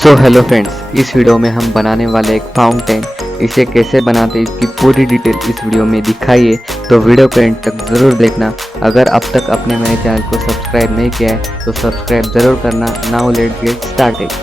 So hello friends, इस video में हम बनाने वाले एक फाउंटेन, इसे कैसे बनाते इसकी पूरी डिटेल इस वीडियो में दिखाई है। तो वीडियो को एंड तक ज़रूर देखना। अगर अब तक आपने मेरे चैनल को सब्सक्राइब नहीं किया है तो सब्सक्राइब ज़रूर करना। Now let's get started.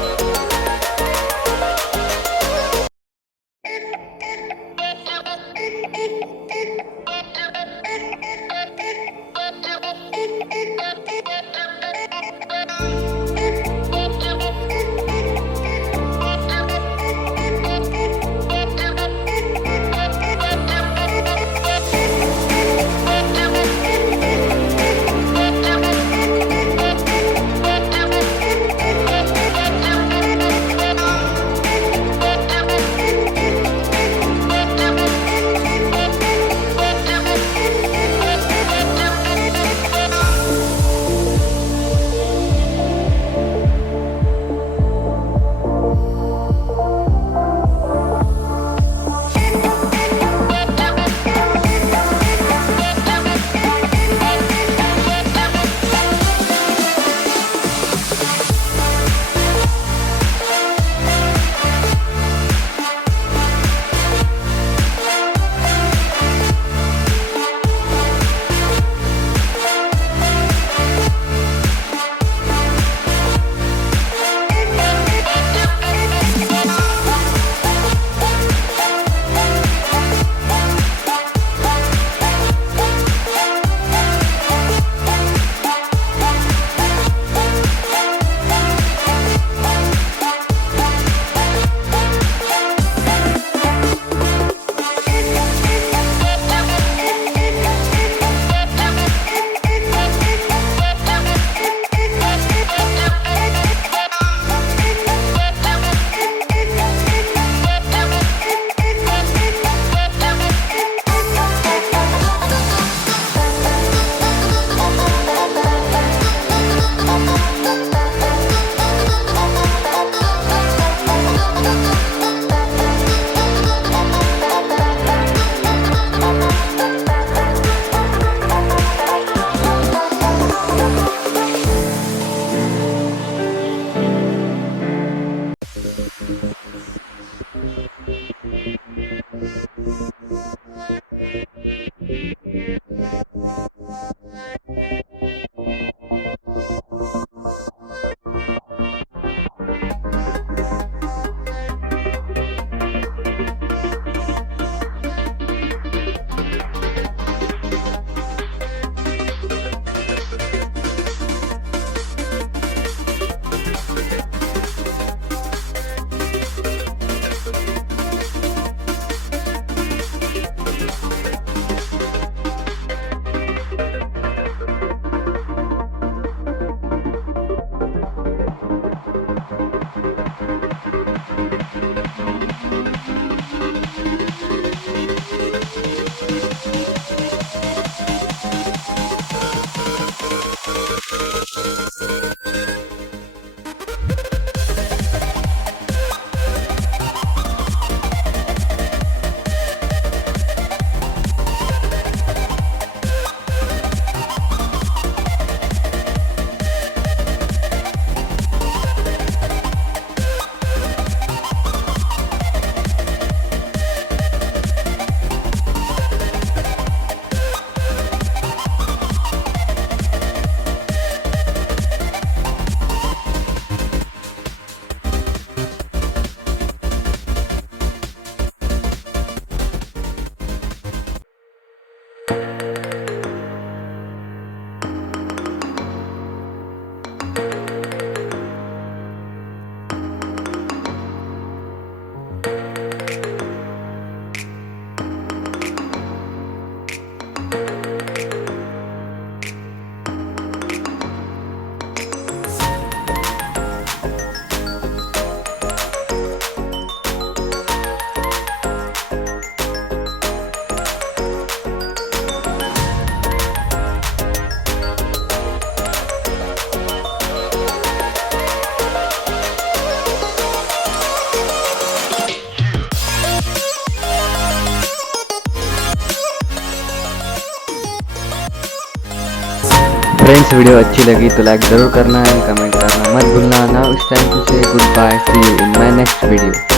Friends, video अच्छी लगी तो लाइक ज़रूर करना है, कमेंट करना मत भूलना। नाउ इट्स टाइम टू से good bye, C you in my next video.